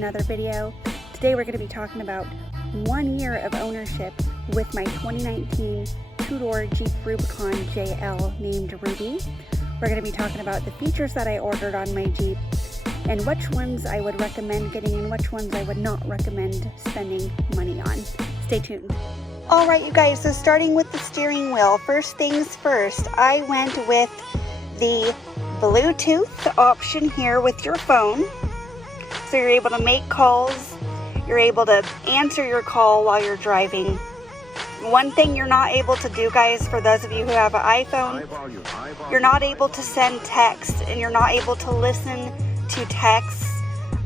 another video. Today we're going to be talking about 1 year of ownership with my 2019 two-door Jeep Rubicon JL named Ruby. We're going to be talking about the features that I ordered on my Jeep and which ones I would recommend getting and which ones I would not recommend spending money on. Stay tuned. Alright you guys, so starting with the steering wheel, first things first, I went with the Bluetooth option here with your phone. So you're able to make calls, you're able to answer your call while you're driving. One thing you're not able to do, guys, for those of you who have an iPhone, you're not able to send text and you're not able to listen to texts,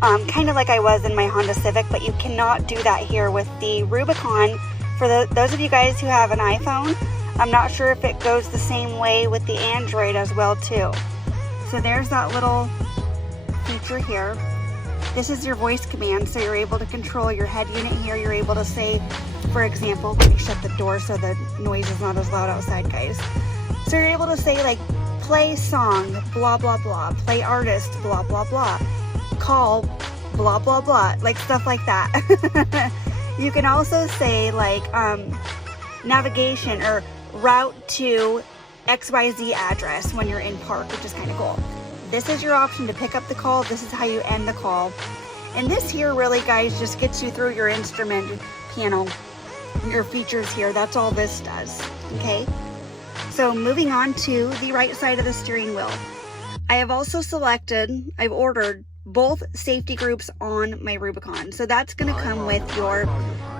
kind of like I was in my Honda Civic, but you cannot do that here with the Rubicon. For those of you guys who have an iPhone, I'm not sure if it goes the same way with the Android as well too. So there's that little feature here. This is your voice command, so you're able to control your head unit here. You're able to say, for example, let me shut the door so the noise is not as loud outside, guys. So you're able to say like, play song, blah, blah, blah, play artist, blah, blah, blah, call, blah, blah, blah, like stuff like that. You can also say like navigation or route to XYZ address when you're in park, which is kind of cool. This is your option to pick up the call. This is how you end the call. And this here really, guys, just gets you through your instrument panel, your features here. That's all this does, okay? So moving on to the right side of the steering wheel. I have also I've ordered both safety groups on my Rubicon. So that's gonna come with your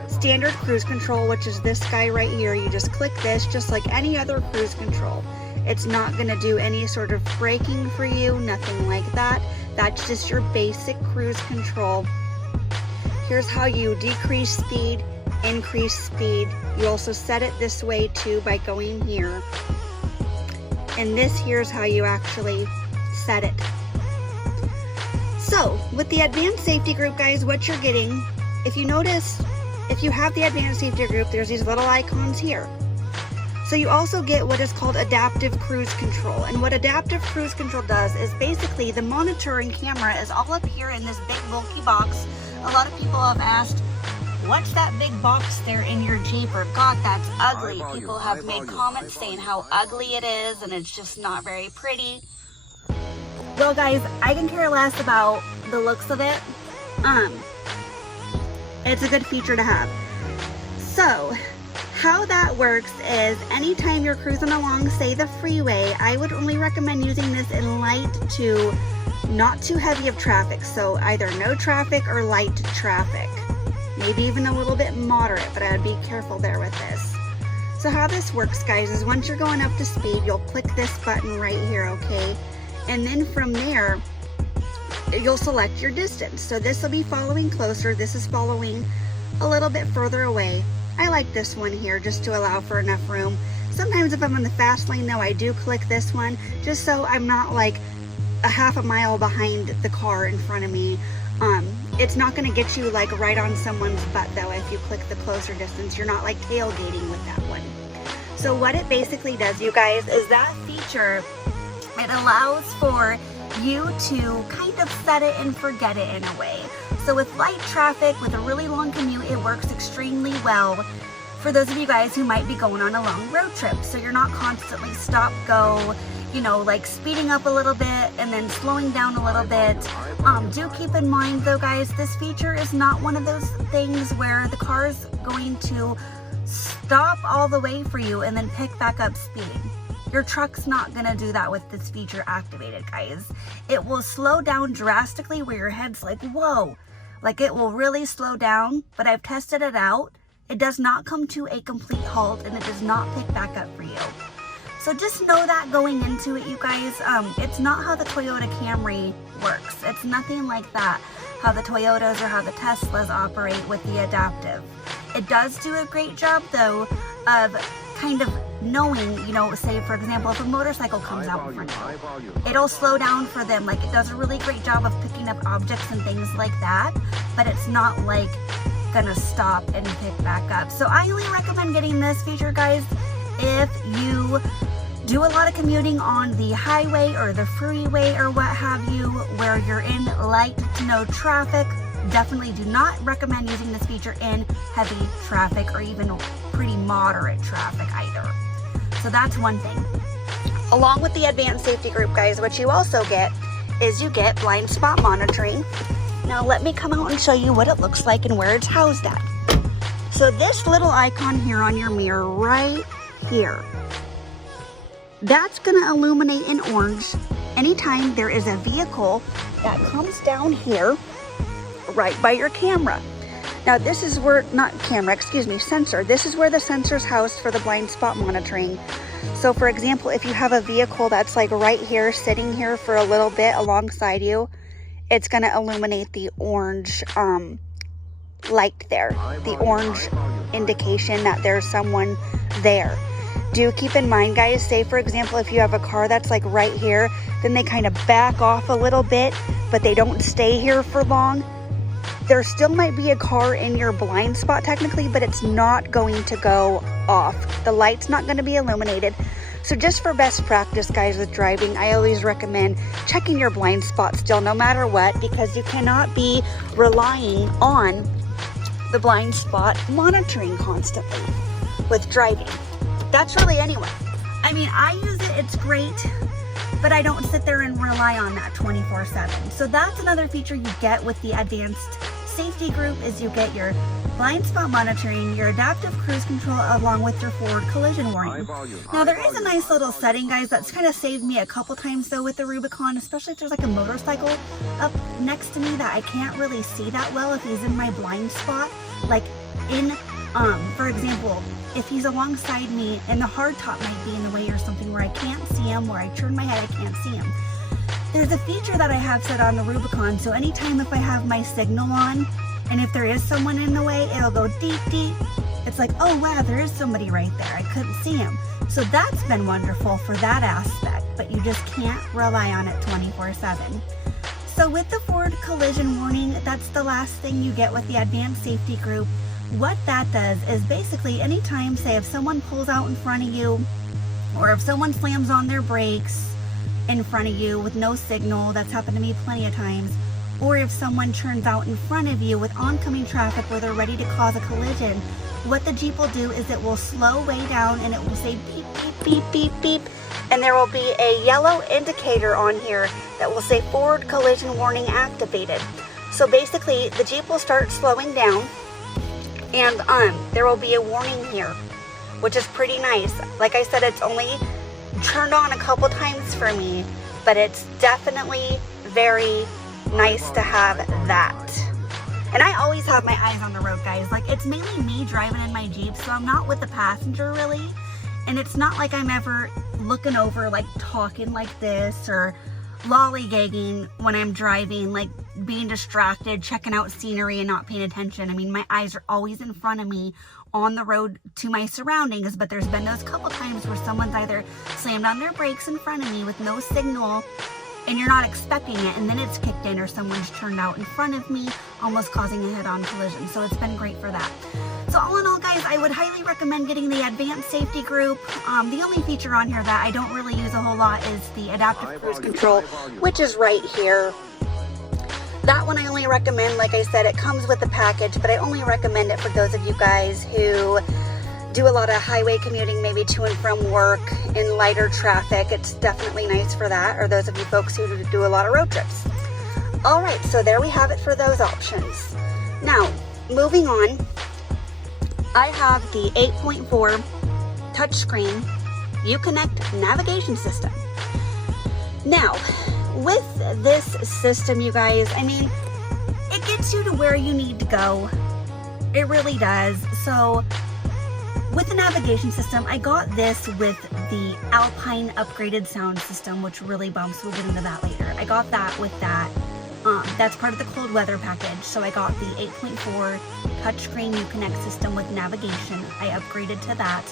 standard cruise control, which is this guy right here. You just click this just like any other cruise control. It's not going to do any sort of braking for you, nothing like that. That's just your basic cruise control. Here's how you decrease speed, increase speed. You also set it this way too by going here. And this here's how you actually set it. So with the advanced safety group, guys, what you're getting, if you notice, if you have the advanced safety group, there's these little icons here. So you also get what is called adaptive cruise control. And what adaptive cruise control does is basically the monitoring camera is all up here in this big bulky box. A lot of people have asked, what's that big box there in your Jeep? Or God, that's ugly. People have made comments saying how ugly it is and it's just not very pretty. Well guys, I can care less about the looks of it. It's a good feature to have. So how that works is anytime you're cruising along, say the freeway, I would only recommend using this in light to not too heavy of traffic. So either no traffic or light traffic. Maybe even a little bit moderate, but I'd be careful there with this. So how this works, guys, is once you're going up to speed, you'll click this button right here, okay? And then from there, you'll select your distance. So this will be following closer. This is following a little bit further away. I like this one here just to allow for enough room. Sometimes if I'm on the fast lane though, I do click this one just so I'm not like a half a mile behind the car in front of me. It's not going to get you like right on someone's butt though if you click the closer distance. You're not like tailgating with that one. So what it basically does, you guys, is that feature, it allows for you to kind of set it and forget it in a way. So with light traffic, with a really long commute, it works extremely well for those of you guys who might be going on a long road trip. So you're not constantly stop, go, you know, like speeding up a little bit and then slowing down a little bit. Do keep in mind though, guys, this feature is not one of those things where the car is going to stop all the way for you and then pick back up speed. Your truck's not gonna do that with this feature activated, guys. It will slow down drastically where your head's like, whoa. Like it will really slow down, but I've tested it out. It does not come to a complete halt and it does not pick back up for you. So just know that going into it, you guys, it's not how the Toyota Camry works. It's nothing like that, how the Toyotas or how the Teslas operate with the adaptive. It does do a great job though of kind of knowing, you know, say for example, if a motorcycle comes out in front of you, it'll slow down for them. Like it does a really great job of picking up objects and things like that, but it's not like gonna stop and pick back up. So I only recommend getting this feature, guys, if you do a lot of commuting on the highway or the freeway or what have you, where you're in light to no traffic, definitely do not recommend using this feature in heavy traffic or even pretty moderate traffic either. So that's one thing. Along with the advanced safety group, guys, what you also get is you get blind spot monitoring. Now let me come out and show you what it looks like and where it's housed at. So this little icon here on your mirror right here, that's gonna illuminate in orange anytime there is a vehicle that comes down here right by your camera. Now this is where, not camera, excuse me, sensor. This is where the sensor's housed for the blind spot monitoring. So for example, if you have a vehicle that's like right here, sitting here for a little bit alongside you, it's gonna illuminate the orange light there, the orange indication that there's someone there. Do keep in mind, guys, say for example, if you have a car that's like right here, then they kind of back off a little bit, but they don't stay here for long. There still might be a car in your blind spot technically, but it's not going to go off. The light's not going to be illuminated. So just for best practice, guys, with driving, I always recommend checking your blind spot still, no matter what, because you cannot be relying on the blind spot monitoring constantly with driving. That's really anyway. I mean, I use it, it's great, but I don't sit there and rely on that 24/7. So that's another feature you get with the advanced safety group, is you get your blind spot monitoring, your adaptive cruise control, along with your forward collision warning. Now there is a nice little setting, guys, that's kind of saved me a couple times though with the Rubicon, especially if there's like a motorcycle up next to me that I can't really see that well if he's in my blind spot. Like in, for example, if he's alongside me and the hardtop might be in the way or something where I can't see him, where I turn my head, I can't see him. There's a feature that I have set on the Rubicon, so anytime if I have my signal on, and if there is someone in the way, it'll go deep, deep. It's like, oh wow, there is somebody right there. I couldn't see him. So that's been wonderful for that aspect, but you just can't rely on it 24/7. So with the forward collision warning, that's the last thing you get with the advanced safety group. What that does is basically anytime, say if someone pulls out in front of you, or if someone slams on their brakes in front of you with no signal, that's happened to me plenty of times, or if someone turns out in front of you with oncoming traffic where they're ready to cause a collision, what the Jeep will do is it will slow way down and it will say beep, beep, beep, beep, beep, and there will be a yellow indicator on here that will say forward collision warning activated. So basically the Jeep will start slowing down, and there will be a warning here, which is pretty nice. Like I said, it's only turned on a couple times for me, but it's definitely very nice to have that. And I always have my eyes on the road, guys. Like, it's mainly me driving in my Jeep, so I'm not with the passenger really, and it's not like I'm ever looking over, like talking like this or lollygagging when I'm driving, like being distracted, checking out scenery and not paying attention. I mean, my eyes are always in front of me on the road to my surroundings, but there's been those couple times where someone's either slammed on their brakes in front of me with no signal and you're not expecting it, and then it's kicked in, or someone's turned out in front of me, almost causing a head-on collision. So it's been great for that. So all in all, guys, I would highly recommend getting the advanced safety group. The only feature on here that I don't really use a whole lot is the adaptive cruise control, which is right here. That one I only recommend, like I said, it comes with the package, but I only recommend it for those of you guys who do a lot of highway commuting, maybe to and from work in lighter traffic. It's definitely nice for that, or those of you folks who do a lot of road trips. All right, so there we have it for those options. Now, moving on, I have the 8.4 touchscreen Uconnect navigation system. Now, with this system, you guys, I mean, it gets you to where you need to go. It really does. So with the navigation system, I got this with the Alpine upgraded sound system, which really bumps. We'll get into that later. I got that with that. That's part of the cold weather package. So I got the 8.4 touchscreen Uconnect system with navigation. I upgraded to that.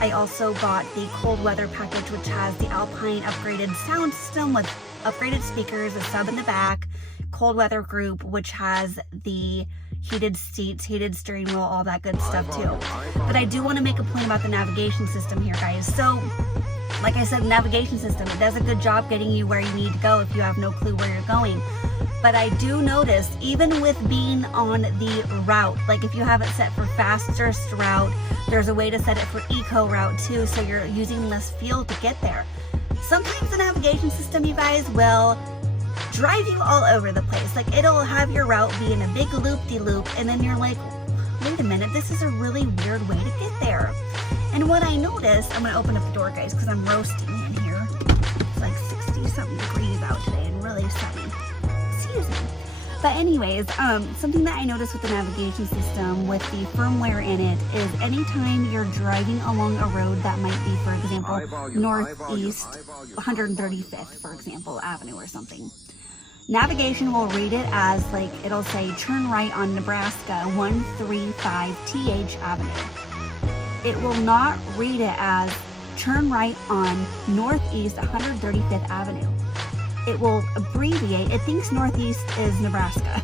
I also got the cold weather package, which has the Alpine upgraded sound system with upgraded speakers, a sub in the back, cold weather group, which has the heated seats, heated steering wheel, all that good stuff too. But I do want to make a point about the navigation system here, guys. So like I said, navigation system, it does a good job getting you where you need to go if you have no clue where you're going. But I do notice, even with being on the route, like if you have it set for fastest route, there's a way to set it for eco route too, so you're using less fuel to get there. Sometimes the navigation system, you guys, will drive you all over the place. Like it'll have your route be in a big loop-de-loop, and then you're like, wait a minute, this is a really weird way to get there. And what I noticed, I'm gonna open up the door, guys, because I'm roasting in here. It's like 60-something degrees out today and really sunny. Excuse me. But anyways, something that I noticed with the navigation system with the firmware in it is anytime you're driving along a road that might be, for example, northeast 135th, for example, Avenue or something, navigation will read it as, like, it'll say turn right on Nebraska 135th Avenue. It will not read it as turn right on northeast 135th Avenue. It will abbreviate. It thinks northeast is Nebraska.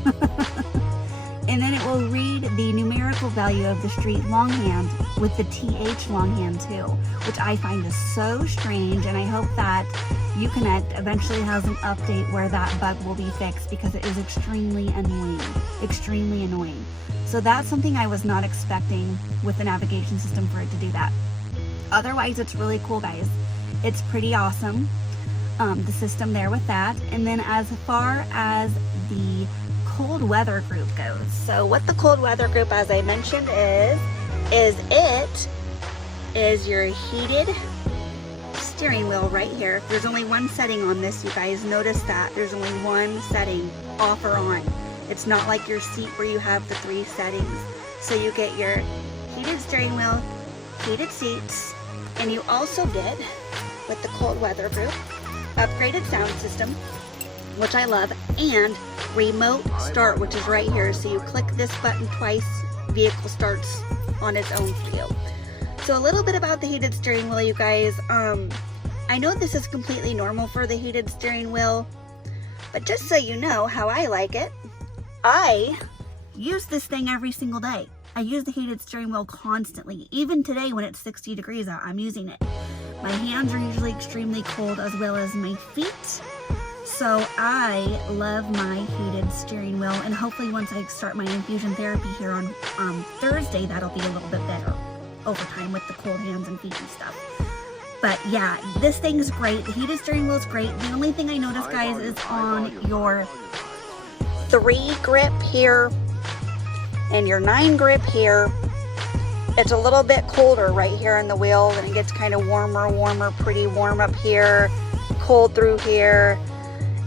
And then it will read the numerical value of the street longhand with the TH longhand too, which I find is so strange, and I hope that Uconnect eventually has an update where that bug will be fixed, because it is extremely annoying. Extremely annoying. So that's something I was not expecting with the navigation system, for it to do that. Otherwise, it's really cool, guys. It's pretty awesome. The system there with that. And then as far as the cold weather group goes, so what the cold weather group, as I mentioned, is your heated steering wheel right here. There's only one setting on this, you guys. Notice that there's only one setting, off or on. It's not like your seat where you have the 3 settings. So you get your heated steering wheel, heated seats, and you also get, with the cold weather group, upgraded sound system, which I love, and remote start, which is right here. So you click this button twice, vehicle starts on its own for you. So a little bit about the heated steering wheel, you guys. I know this is completely normal for the heated steering wheel, but just so you know how I like it, I use this thing every single day. I use the heated steering wheel constantly. Even today when it's 60 degrees out, I'm using it. My hands are usually extremely cold, as well as my feet. So I love my heated steering wheel, and hopefully once I start my infusion therapy here on Thursday, that'll be a little bit better over time with the cold hands and feet and stuff. But yeah, this thing's great. The heated steering wheel is great. The only thing I noticed, guys, is on your 3 grip here and your 9 grip here, it's a little bit colder right here on the wheel, and it gets kind of warmer, pretty warm up here, cold through here,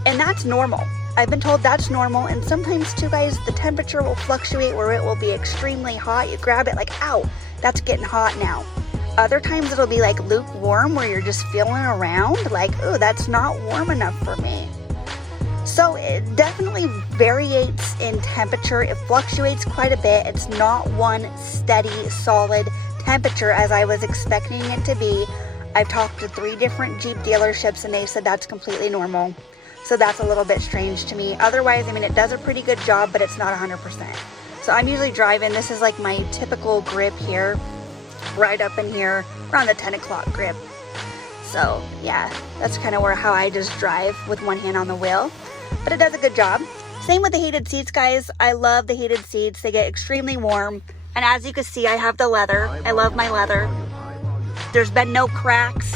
and that's normal. I've been told that's normal. And sometimes too, guys, the temperature will fluctuate where it will be extremely hot. You grab it like, ow, that's getting hot now. Other times it'll be like lukewarm, where you're just feeling around like, oh, that's not warm enough for me. So it definitely varies in temperature. It fluctuates quite a bit. It's not one steady, solid temperature as I was expecting it to be. I've talked to 3 different Jeep dealerships, and they said that's completely normal. So that's a little bit strange to me. Otherwise, I mean, it does a pretty good job, but it's not 100%. So I'm usually driving, this is like my typical grip here, right up in here, around the 10 o'clock grip. So yeah, that's kind of how I just drive, with one hand on the wheel. But it does a good job. Same with the heated seats, guys. I love the heated seats. They get extremely warm. And as you can see, I have the leather. I love my leather. There's been no cracks,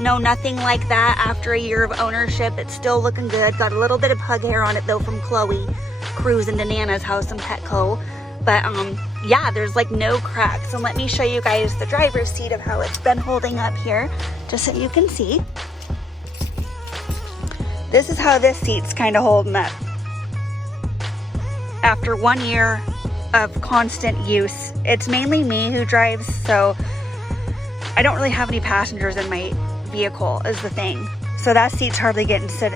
no nothing like that after a year of ownership. It's still looking good. Got a little bit of pug hair on it though from Chloe cruising to Nana's house in Petco. But yeah, there's like no cracks. So let me show you guys the driver's seat of how it's been holding up here, just so you can see. This is how this seat's kind of holding up after 1 year of constant use. It's mainly me who drives, so I don't really have any passengers in my vehicle is the thing. So that seat's hardly getting sat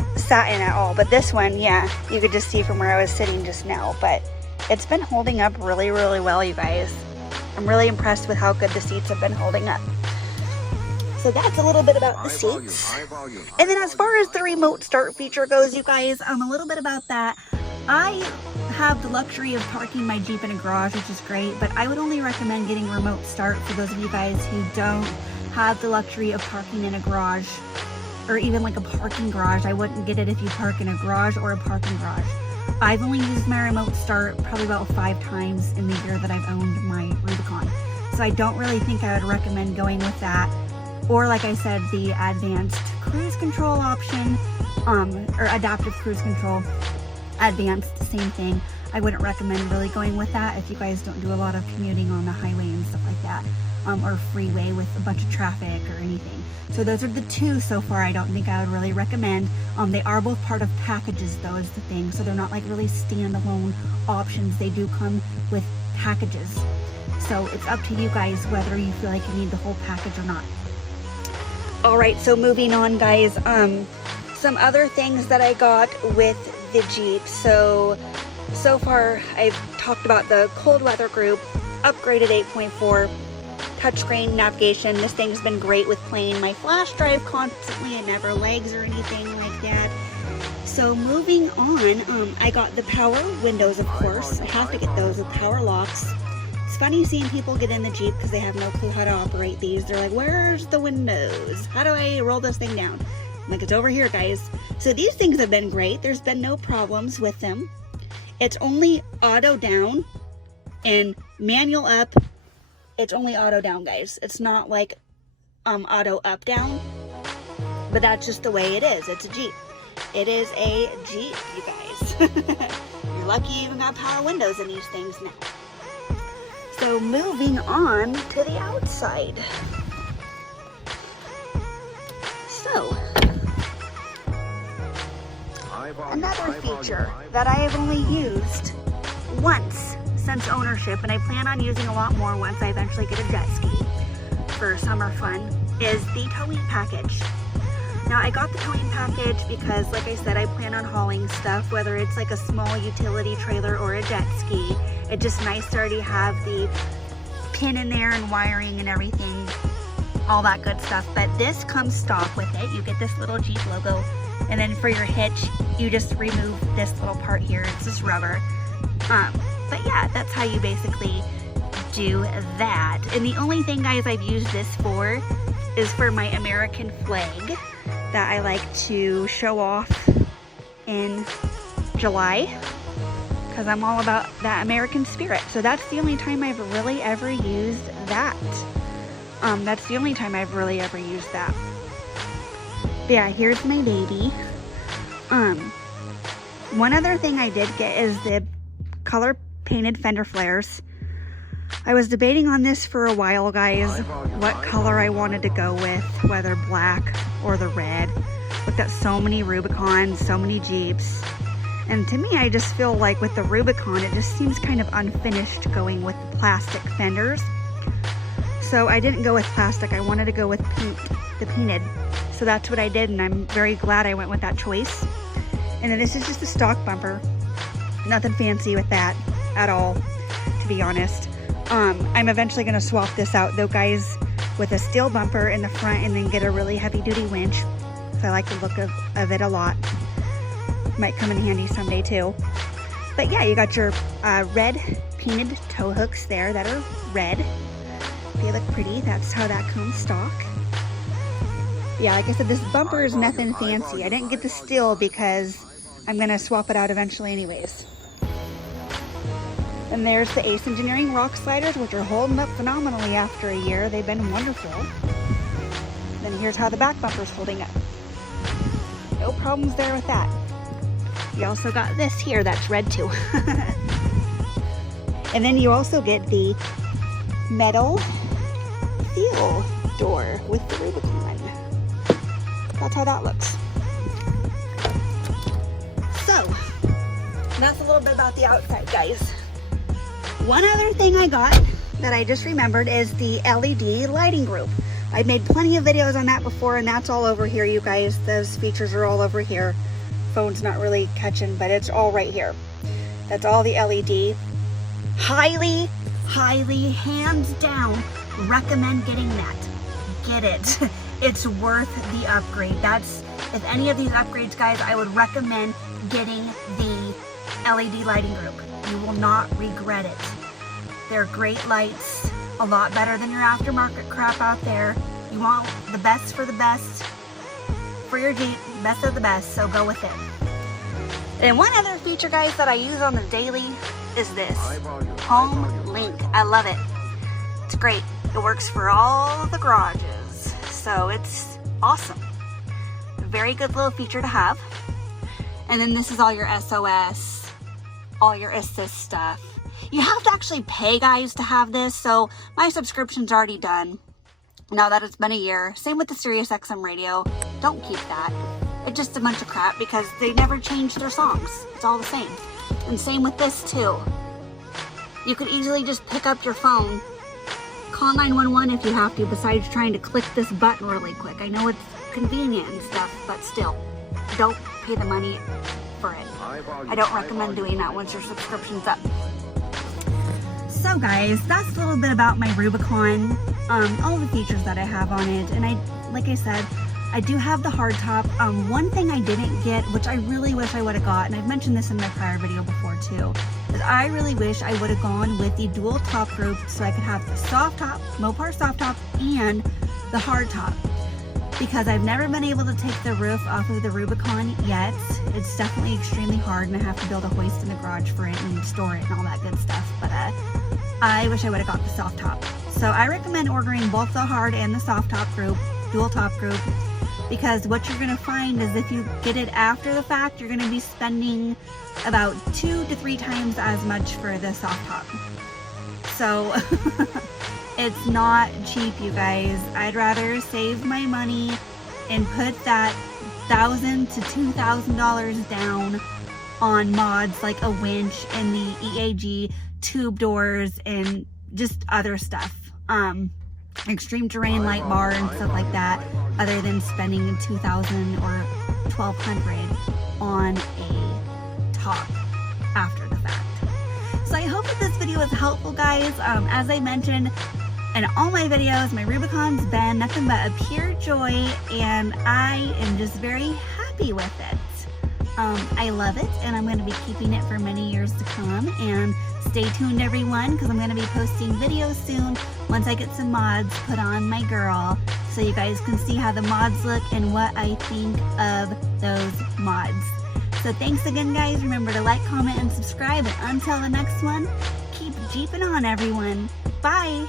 in at all. But this one, yeah, you could just see from where I was sitting just now. But it's been holding up really, really well, you guys. I'm really impressed with how good the seats have been holding up. So that's a little bit about the seats. And then as far as the remote start feature goes, you guys, a little bit about that. I have the luxury of parking my Jeep in a garage, which is great, but I would only recommend getting remote start for those of you guys who don't have the luxury of parking in a garage or even like a parking garage. I wouldn't get it if you park in a garage or a parking garage. I've only used my remote start probably about 5 times in the year that I've owned my Rubicon. So I don't really think I would recommend going with that. Or like I said, the advanced cruise control option, or adaptive cruise control, advanced, same thing. I wouldn't recommend really going with that if you guys don't do a lot of commuting on the highway and stuff like that, or freeway with a bunch of traffic or anything. So those are the 2 so far I don't think I would really recommend. They are both part of packages though, is the thing. So they're not like really standalone options. They do come with packages. So it's up to you guys whether you feel like you need the whole package or not. All right, so moving on, guys. Some other things that I got with the Jeep. So far I've talked about the cold weather group, upgraded 8.4, touchscreen navigation. This thing's been great with playing my flash drive constantly. It never lags or anything like that. So moving on, I got the power windows, of course. I have to get those with power locks. It's funny seeing people get in the Jeep because they have no clue how to operate these. They're like, where's the windows? How do I roll this thing down? I'm like, it's over here, guys. So these things have been great. There's been no problems with them. It's only auto down and manual up. It's only auto down, guys. It's not like auto up down, but that's just the way it is. It's a Jeep. It is a Jeep, you guys. You're lucky you even got power windows in these things now. So moving on to the outside. So, another feature that I have only used once since ownership, and I plan on using a lot more once I eventually get a jet ski for summer fun, is the towing package. Now I got the towing package because, like I said, I plan on hauling stuff, whether it's like a small utility trailer or a jet ski. It's just nice to already have the pin in there and wiring and everything, all that good stuff. But this comes stock with it. You get this little Jeep logo, and then for your hitch, you just remove this little part here. It's just rubber. But yeah, that's how you basically do that. And the only thing, guys, I've used this for is for my American flag that I like to show off in July, because I'm all about that American spirit. So that's the only time I've really ever used that. That's the only time I've really ever used that. But yeah, here's my baby. One other thing I did get is the color painted fender flares. I was debating on this for a while, guys, what color I wanted to go with, whether black or the red. Looked at so many Rubicons, so many Jeeps, and to me, I just feel like with the Rubicon, it just seems kind of unfinished going with the plastic fenders. So I didn't go with plastic. I wanted to go with the painted. So that's what I did, and I'm very glad I went with that choice. And then this is just a stock bumper. Nothing fancy with that at all, to be honest. I'm eventually going to swap this out though, guys, with a steel bumper in the front and then get a really heavy duty winch. So I like the look of it a lot. Might come in handy someday too. But yeah, you got your red painted tow hooks there that are red. They look pretty. That's how that comes stock. Yeah, like I said, this bumper is nothing fancy. I didn't get the steel because I'm going to swap it out eventually anyways. And there's the Ace Engineering rock sliders, which are holding up phenomenally after a year. They've been wonderful. Then here's how the back bumper's holding up. No problems there with that. You also got this here that's red too. And then you also get the metal seal door with the Rubicon. That's how that looks. So, that's a little bit about the outside, guys. One other thing I got that I just remembered is the LED lighting group. I've made plenty of videos on that before, and that's all over here, you guys. Those features are all over here. Phone's not really catching, but it's all right here. That's all the LED. Highly, hands down, recommend getting that. Get it. It's worth the upgrade. That's, if any of these upgrades, guys, I would recommend getting the LED lighting group. You will not regret it. They're great lights, a lot better than your aftermarket crap out there. You want the best for the best. for your Jeep, best of the best, so go with it. And one other feature, guys, that I use on the daily is this Home Link. I love it. It's great. It works for all the garages, so it's awesome. A very good little feature to have. And then this is all your SOS, all your assist stuff. You have to actually pay, guys, to have this, so my subscription's already done now that it's been a year. Same with the Sirius XM radio. Don't keep that. It's just a bunch of crap because they never change their songs. It's all the same. And same with this too. You could easily just pick up your phone, call 911 if you have to, besides trying to click this button really quick. I know it's convenient and stuff, but still, don't pay the money for it. I don't recommend doing that once your subscription's up. So guys, that's a little bit about my Rubicon, all the features that I have on it. And like I said, I do have the hardtop. One thing I didn't get, which I really wish I would have got, and I've mentioned this in my prior video before too, is I really wish I would have gone with the dual top group so I could have the soft top, Mopar soft top, and the hardtop. Because I've never been able to take the roof off of the Rubicon yet. It's definitely extremely hard, and I have to build a hoist in the garage for it and store it and all that good stuff. But I wish I would have got the soft top. So I recommend ordering both the hard and the soft top group, dual top group, because what you're going to find is if you get it after the fact, you're going to be spending about 2 to 3 times as much for the soft top. So it's not cheap, you guys. I'd rather save my money and put that $1,000 to $2,000 down on mods like a winch and the EAG tube doors and just other stuff. Extreme terrain light bar and stuff like that, other than spending $2,000 or $1,200 on a top after the fact. So I hope that this video was helpful, guys. As I mentioned in all my videos, my Rubicon's been nothing but a pure joy, and I am just very happy with it. I love it, and I'm going to be keeping it for many years to come. And stay tuned, everyone, because I'm going to be posting videos soon once I get some mods put on my girl, so you guys can see how the mods look and what I think of those mods. So thanks again, guys. Remember to like, comment, and subscribe. And until the next one, keep Jeeping on, everyone. Bye.